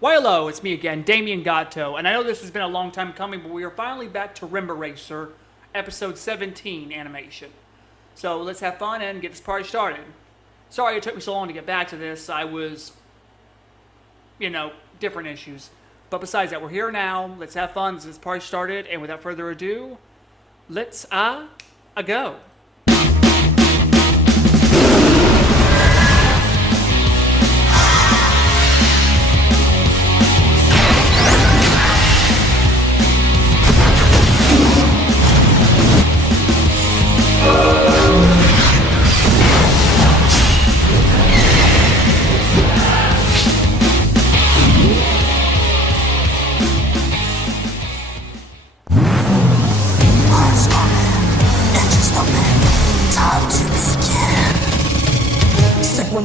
Why hello, it's me again, Damien Gatto, and I know this has been a long time coming, but we are finally back to RIMBA Racer, episode 17 animation. So let's have fun and get this party started. Sorry it took me so long to get back to this. I was, different issues. But besides that, we're here now. Let's have fun. This party started, and without further ado, let's go.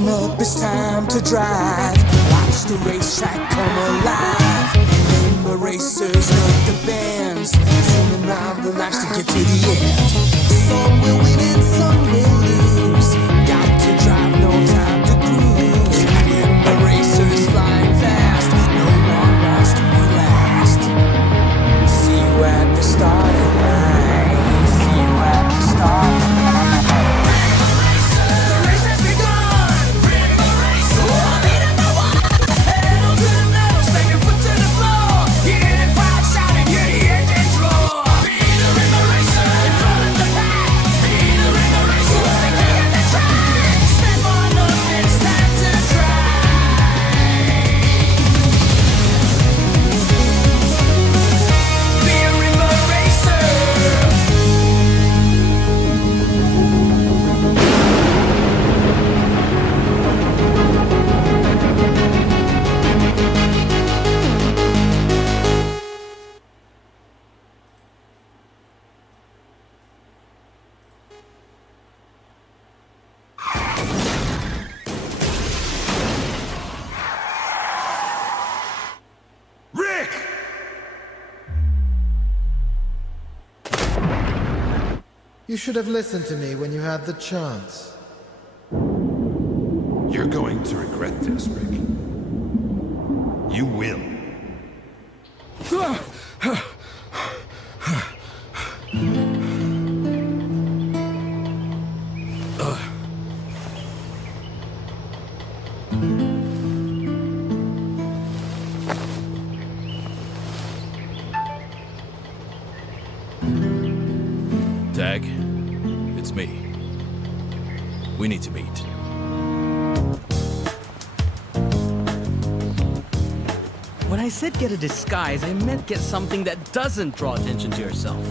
Up, it's time to drive. Watch the racetrack come alive. The racers make the bands, singing around the laps to get to the end. Some will win and some will lose. Got to drive, no time to cruise. When the racer's flying fast, no one wants to be last. See you at the starting line. See you at the starting line. You should have listened to me when you had the chance. You're going to regret this, Rick. You will. Tag, it's me. We need to meet. When I said get a disguise, I meant get something that doesn't draw attention to yourself.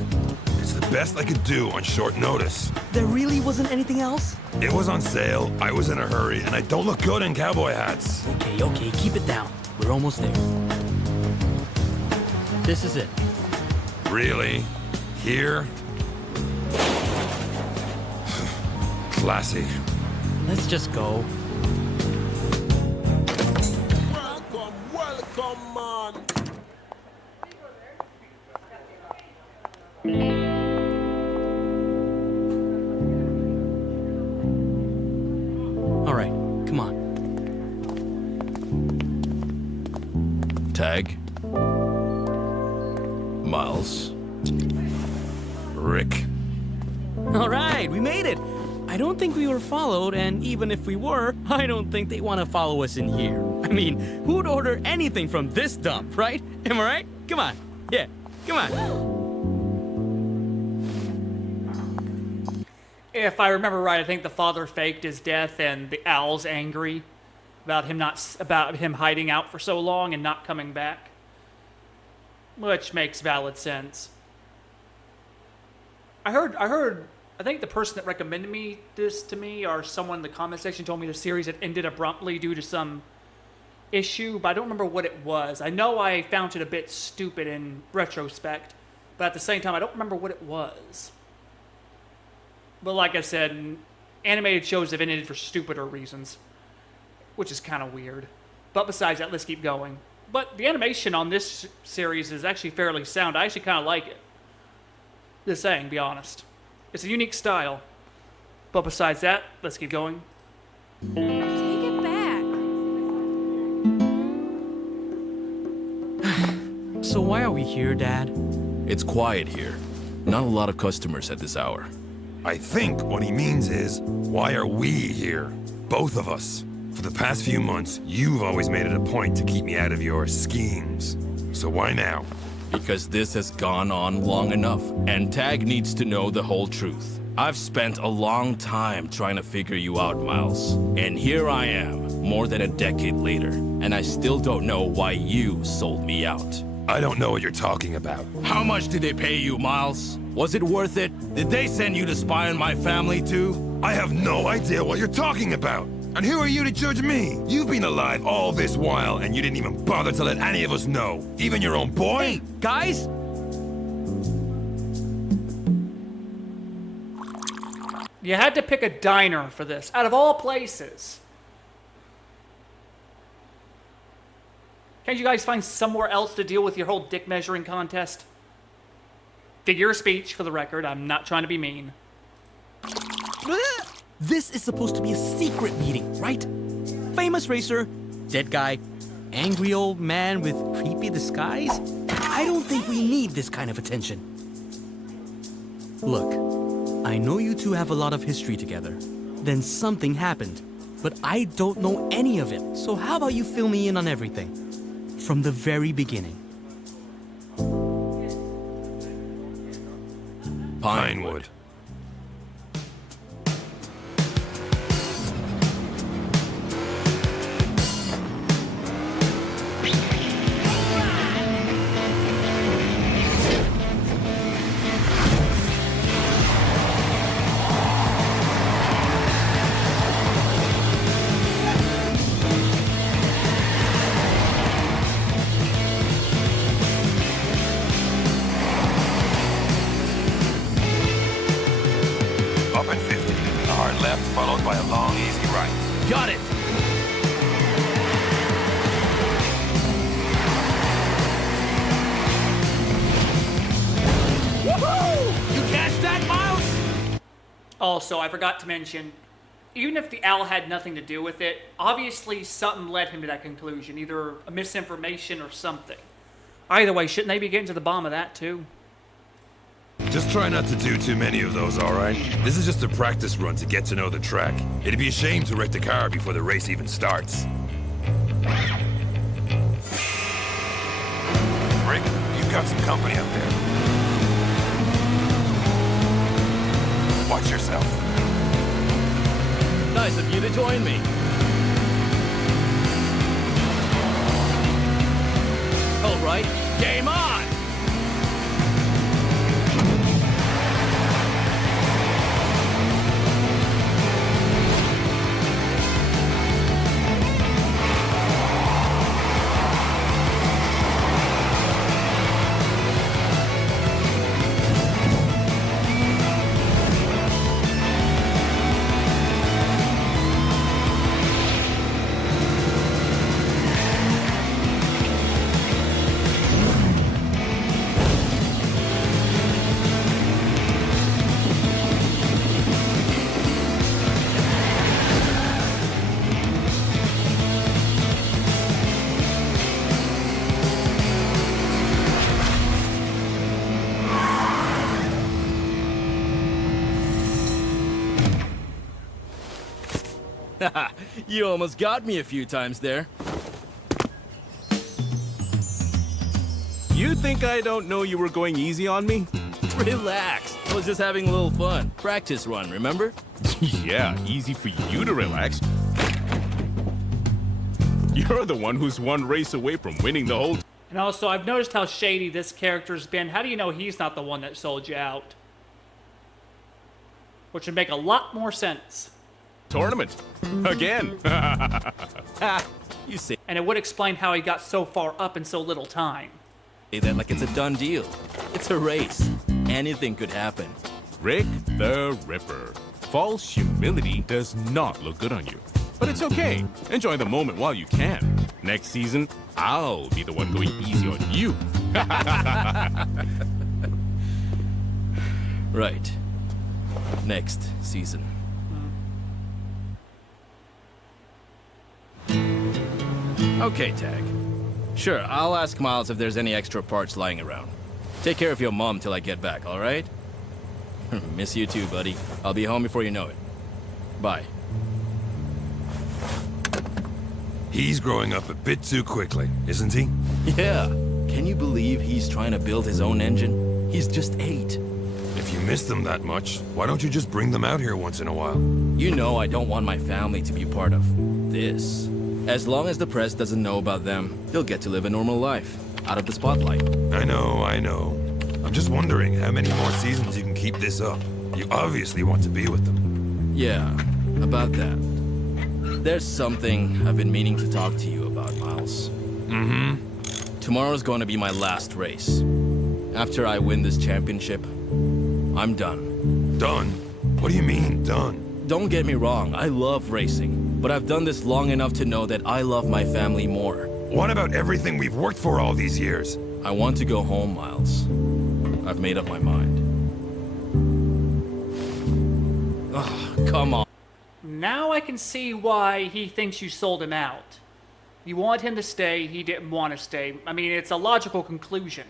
It's the best I could do on short notice. There really wasn't anything else? It was on sale, I was in a hurry, and I don't look good in cowboy hats. Okay, keep it down. We're almost there. This is it. Really? Here? Classy. Let's just go. Welcome, man. All right, come on. Tag. Miles. Rick. All right, we made it. I don't think we were followed, and even if we were, I don't think they want to follow us in here. I mean, who'd order anything from this dump, right? Am I right? Come on. Yeah, come on. If I remember right, I think the father faked his death, and the owl's angry about him hiding out for so long and not coming back, which makes valid sense. I think the person that recommended this to me or someone in the comment section told me the series had ended abruptly due to some issue, but I don't remember what it was. I know I found it a bit stupid in retrospect, but at the same time, I don't remember what it was. But like I said, animated shows have ended for stupider reasons, which is kind of weird. But besides that, let's keep going. But the animation on this series is actually fairly sound. I actually kind of like it. Just saying, be honest. It's a unique style. But besides that, let's keep going. Take it back. So why are we here, Dad? It's quiet here. Not a lot of customers at this hour. I think what he means is, why are we here? Both of us. For the past few months, you've always made it a point to keep me out of your schemes. So why now? Because this has gone on long enough, and Tag needs to know the whole truth. I've spent a long time trying to figure you out, Miles. And here I am, more than a decade later, and I still don't know why you sold me out. I don't know what you're talking about. How much did they pay you, Miles? Was it worth it? Did they send you to spy on my family too? I have no idea what you're talking about. And who are you to judge me? You've been alive all this while, and you didn't even bother to let any of us know. Even your own boy? Hey, guys! You had to pick a diner for this, out of all places. Can't you guys find somewhere else to deal with your whole dick measuring contest? Figure of speech, for the record. I'm not trying to be mean. This is supposed to be a secret meeting, right? Famous racer, dead guy, angry old man with creepy disguise? I don't think we need this kind of attention. Look, I know you two have a lot of history together. Then something happened, but I don't know any of it. So how about you fill me in on everything? From the very beginning. Pinewood. Up at 50. A hard left followed by a long, easy right. Got it! Woohoo! You catch that, Miles? Also, I forgot to mention, even if the owl had nothing to do with it, obviously something led him to that conclusion, either a misinformation or something. Either way, shouldn't they be getting to the bottom of that too? Just try not to do too many of those, all right? This is just a practice run to get to know the track. It'd be a shame to wreck the car before the race even starts. Rick, you've got some company out there. Watch yourself. Nice of you to join me. All right, game on! You almost got me a few times there. You think I don't know you were going easy on me? Relax. I was just having a little fun. Practice run, remember? Yeah, easy for you to relax. You're the one who's one race away from winning the whole... And also, I've noticed how shady this character's been. How do you know he's not the one that sold you out? Which would make a lot more sense. tournament. Again. You say And it would explain how he got so far up in so little time. that like it's a done deal. It's a race. Anything could happen. Rick the Ripper. False humility does not look good on you. But it's okay. Enjoy the moment while you can. Next season, I'll be the one going easy on you. Right. Next season. Okay, Tag. Sure, I'll ask Miles if there's any extra parts lying around. Take care of your mom till I get back, alright? Miss you too, buddy. I'll be home before you know it. Bye. He's growing up a bit too quickly, isn't he? Yeah. Can you believe he's trying to build his own engine? He's just 8. If you miss them that much, why don't you just bring them out here once in a while? You know I don't want my family to be part of this. As long as the press doesn't know about them, they'll get to live a normal life, out of the spotlight. I know. I'm just wondering how many more seasons you can keep this up. You obviously want to be with them. Yeah, about that. There's something I've been meaning to talk to you about, Miles. Mm-hmm. Tomorrow's going to be my last race. After I win this championship, I'm done. Done? What do you mean, done? Don't get me wrong, I love racing, but I've done this long enough to know that I love my family more. What about everything we've worked for all these years? I want to go home, Miles. I've made up my mind. Ugh, come on. Now I can see why he thinks you sold him out. You want him to stay, he didn't want to stay. I mean, it's a logical conclusion.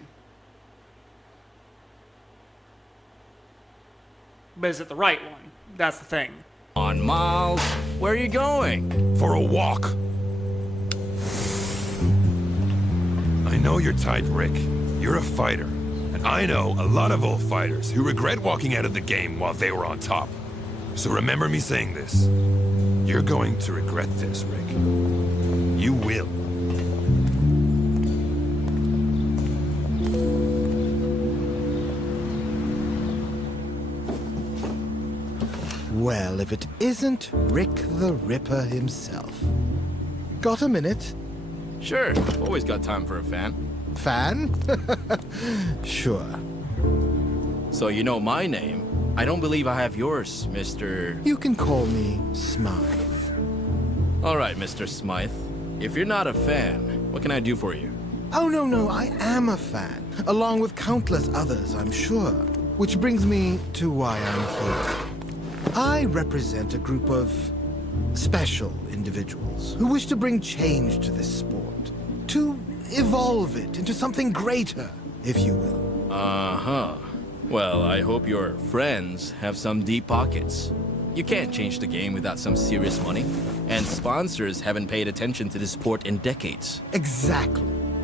But is it the right one? That's the thing. On, Miles. Where are you going? For a walk. I know your type, Rick. You're a fighter. And I know a lot of old fighters who regret walking out of the game while they were on top. So remember me saying this. You're going to regret this, Rick. You will. Well, if it isn't Rick the Ripper himself. Got a minute? Sure, always got time for a fan. Fan? Sure. So you know my name. I don't believe I have yours, Mr. You can call me Smythe. All right, Mr. Smythe. If you're not a fan, what can I do for you? Oh, no, I am a fan, along with countless others, I'm sure. Which brings me to why I'm here. I represent a group of special individuals who wish to bring change to this sport, to evolve it into something greater, if you will. Uh-huh. Well, I hope your friends have some deep pockets. You can't change the game without some serious money. And sponsors haven't paid attention to this sport in decades. Exactly.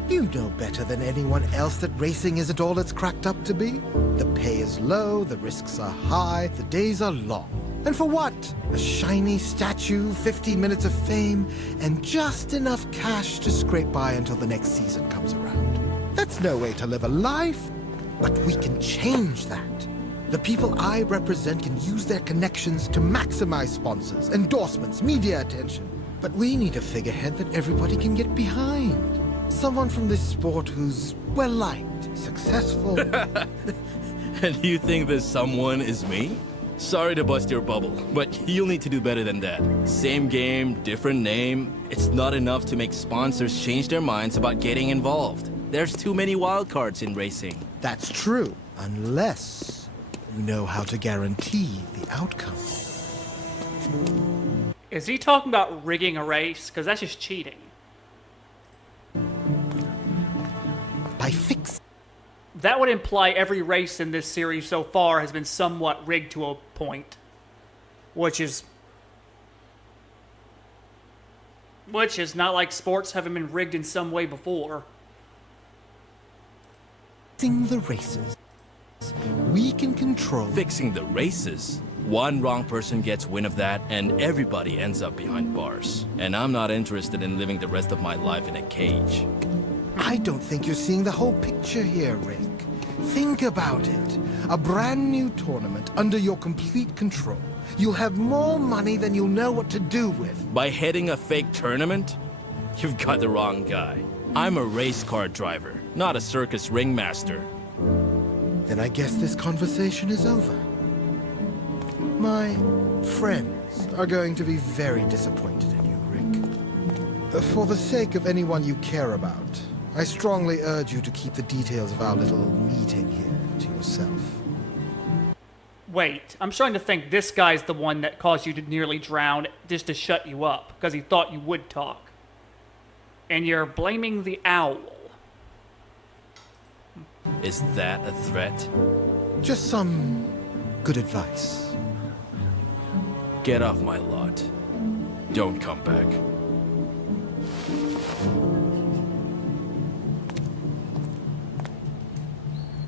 You know better than anyone else that racing isn't all it's cracked up to be. The pay is low, the risks are high, the days are long. And for what? A shiny statue, 15 minutes of fame, and just enough cash to scrape by until the next season comes around. That's no way to live a life. But we can change that. The people I represent can use their connections to maximize sponsors, endorsements, media attention. But we need a figurehead that everybody can get behind. Someone from this sport who's well-liked, successful. And you think this someone is me? Sorry to bust your bubble, but you'll need to do better than that. Same game, different name. It's not enough to make sponsors change their minds about getting involved. There's too many wildcards in racing. That's true, unless you know how to guarantee the outcome. Is he talking about rigging a race? Because that's just cheating. By fixing. That would imply every race in this series so far has been somewhat rigged to a point. Which is not like sports haven't been rigged in some way before. The races, we can control. Fixing the races? One wrong person gets wind of that, and everybody ends up behind bars. And I'm not interested in living the rest of my life in a cage. I don't think you're seeing the whole picture here, Rick. Think about it. A brand new tournament under your complete control. You'll have more money than you'll know what to do with. By heading a fake tournament? You've got the wrong guy. I'm a race car driver, not a circus ringmaster. Then I guess this conversation is over. My friends are going to be very disappointed in you, Rick. For the sake of anyone you care about, I strongly urge you to keep the details of our little meeting here to yourself. Wait, I'm starting to think this guy's the one that caused you to nearly drown just to shut you up, because he thought you would talk. And you're blaming the owl. Is that a threat? Just some good advice. Get off my lot. Don't come back.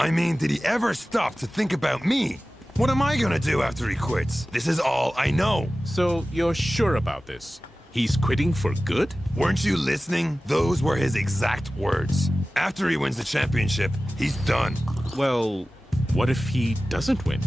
I mean, did he ever stop to think about me? What am I gonna do after he quits? This is all I know. So you're sure about this? He's quitting for good? Weren't you listening? Those were his exact words. After he wins the championship, he's done. Well, what if he doesn't win?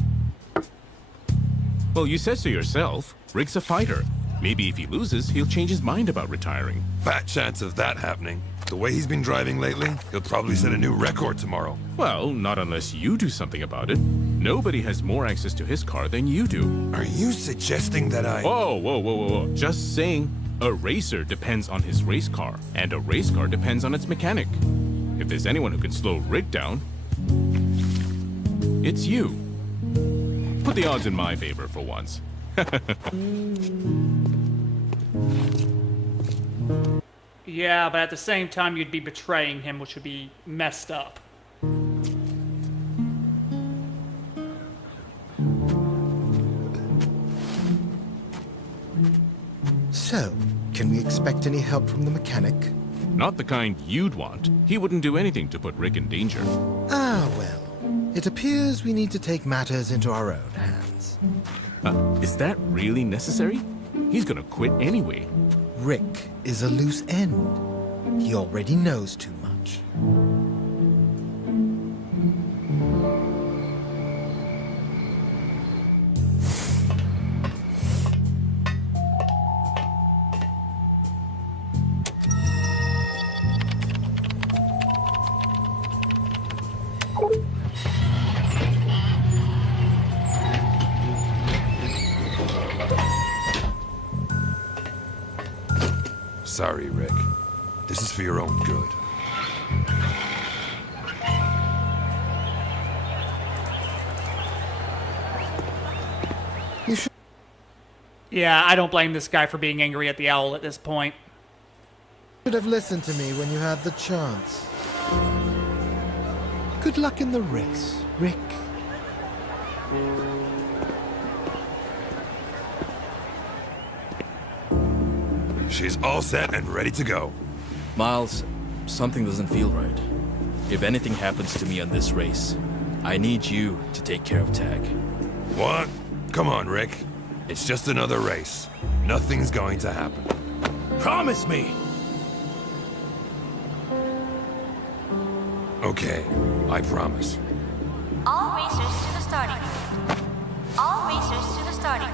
Well, you said so yourself. Rick's a fighter. Maybe if he loses, he'll change his mind about retiring. Fat chance of that happening. The way he's been driving lately, he'll probably set a new record tomorrow. Well, not unless you do something about it. Nobody has more access to his car than you do. Are you suggesting that I... Whoa. Just saying, a racer depends on his race car, and a race car depends on its mechanic. If there's anyone who can slow Rick down, it's you. Put the odds in my favor for once. Yeah, but at the same time, you'd be betraying him, which would be messed up. So, can we expect any help from the mechanic? Not the kind you'd want. He wouldn't do anything to put Rick in danger. Ah, well. It appears we need to take matters into our own hands. Is that really necessary? He's gonna quit anyway. Rick is a loose end. He already knows too much. Sorry, Rick. This is for your own good. You should Yeah, I don't blame this guy for being angry at the owl at this point. have listened to me when you had the chance. Good luck in the race, Rick. She's all set and ready to go. Miles, something doesn't feel right. If anything happens to me on this race, I need you to take care of Tag. What? Come on, Rick. It's just another race. Nothing's going to happen. Promise me! Okay, I promise. All racers to the starting. All racers to the starting.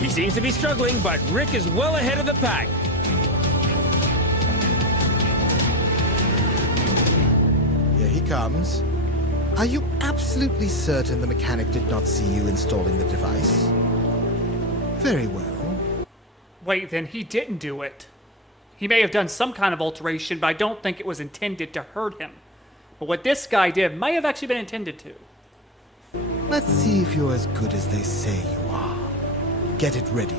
He seems to be struggling, but Rick is well ahead of the pack. Here he comes. Are you absolutely certain the mechanic did not see you installing the device? Very well. Wait, then he didn't do it. He may have done some kind of alteration, but I don't think it was intended to hurt him. But what this guy did may have actually been intended to. Let's see if you're as good as they say you are. Get it ready.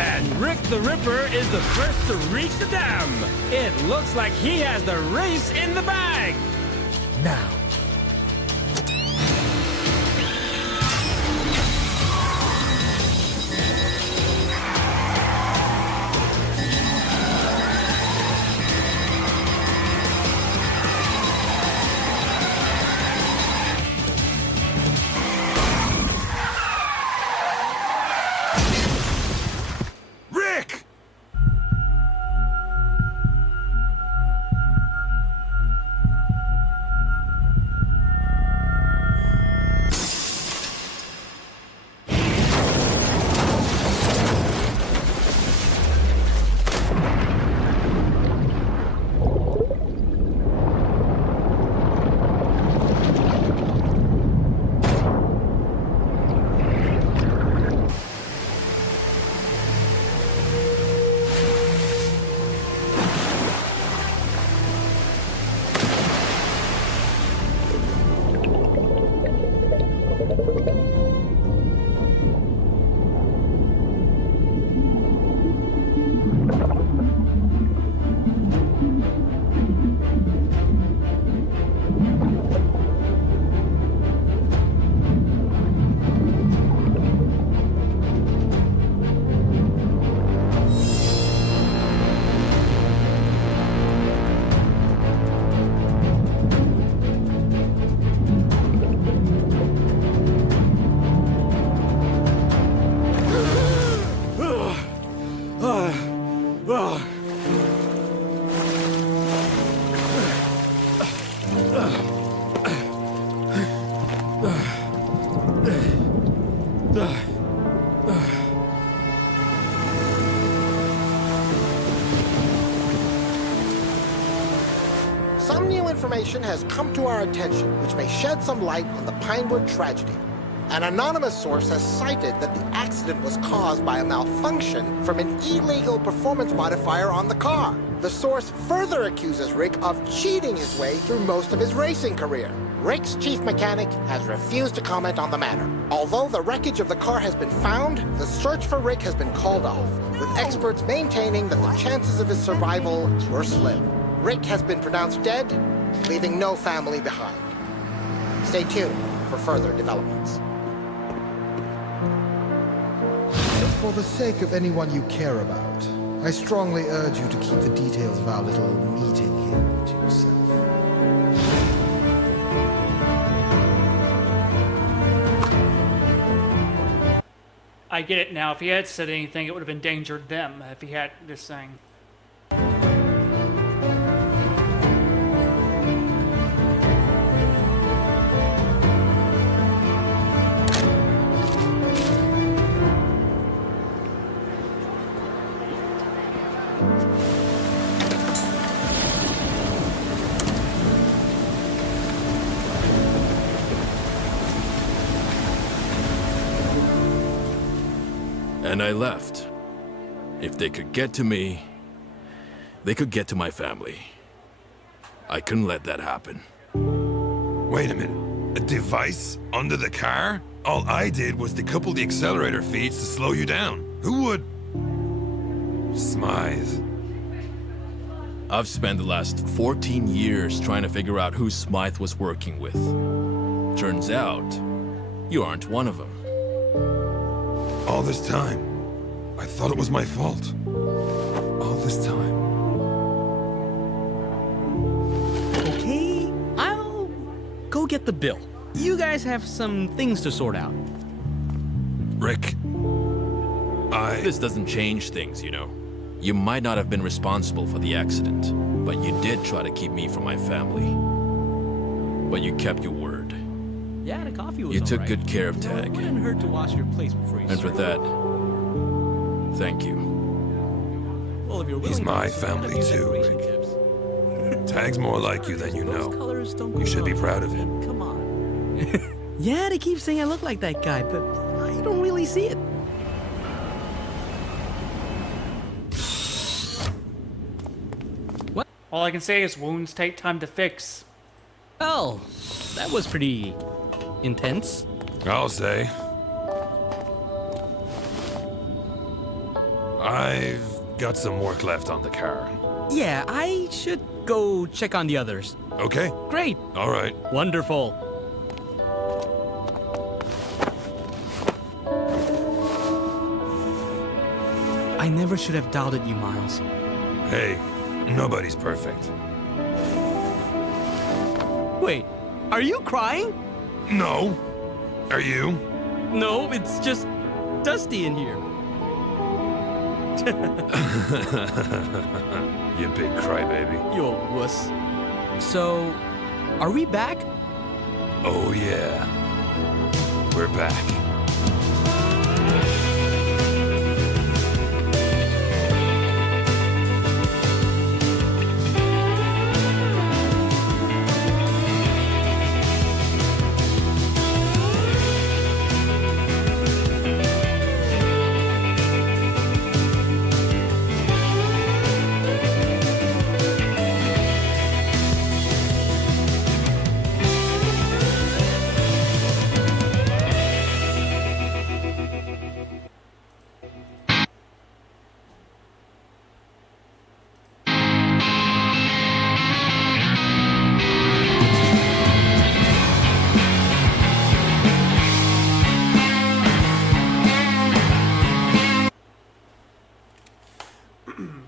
And Rick the Ripper is the first to reach the dam. It looks like he has the race in the bag. Now. some new information has come to our attention which may shed some light on the Pinewood tragedy. An anonymous source has cited that the accident was caused by a malfunction from an illegal performance modifier on the car. The source further accuses Rick of cheating his way through most of his racing career. Rick's chief mechanic has refused to comment on the matter. Although the wreckage of the car has been found, the search for Rick has been called off, with experts maintaining that the chances of his survival were slim. Rick has been pronounced dead, leaving no family behind. Stay tuned for further developments. For the sake of anyone you care about, I strongly urge you to keep the details of our little meeting here to yourself. I get it now. If he had said anything, it would have endangered them if he had this thing. And I left. If they could get to me, they could get to my family. I couldn't let that happen. Wait a minute. A device under the car? All I did was decouple the accelerator feeds to slow you down. Who would? Smythe. I've spent the last 14 years trying to figure out who Smythe was working with. Turns out, you aren't one of them. All this time, I thought it was my fault. All this time. Okay, I'll go get the bill. You guys have some things to sort out. Rick, This doesn't change things, you know. You might not have been responsible for the accident, but you did try to keep me from my family. But you kept your word. Yeah, the coffee was You took alright. good care of Tag. It wouldn't hurt to wash your place before you And for serve. that, thank you. Well, if you're He's willing my to, send a family few too, decoration Rick. tips. Tag's more like you than you Those know. colors don't go You should be wrong. proud of him. Come on. Yeah, they keep saying I look like that guy, but I don't really see it. All I can say is wounds take time to fix. Well, that was pretty intense. I'll say. I've got some work left on the car. Yeah, I should go check on the others. Okay, Great. all right. Wonderful. I never should have doubted you, Miles. Hey, nobody's perfect. Wait, are you crying? No. Are you? No, it's just dusty in here. You big crybaby. You old wuss. So, are we back? Oh, yeah. We're back.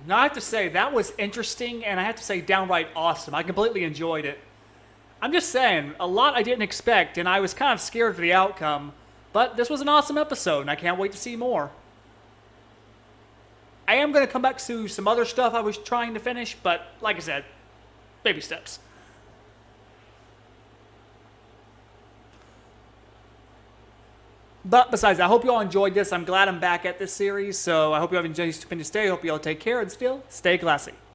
Now, I have to say, that was interesting, and I have to say, downright awesome. I completely enjoyed it. I'm just saying, a lot I didn't expect, and I was kind of scared for the outcome, but this was an awesome episode, and I can't wait to see more. I am going to come back to some other stuff I was trying to finish, but like I said, baby steps. But besides, I hope you all enjoyed this. I'm glad I'm back at this series, so I hope you all enjoyed Stupendous Day. I hope you all take care and still stay classy.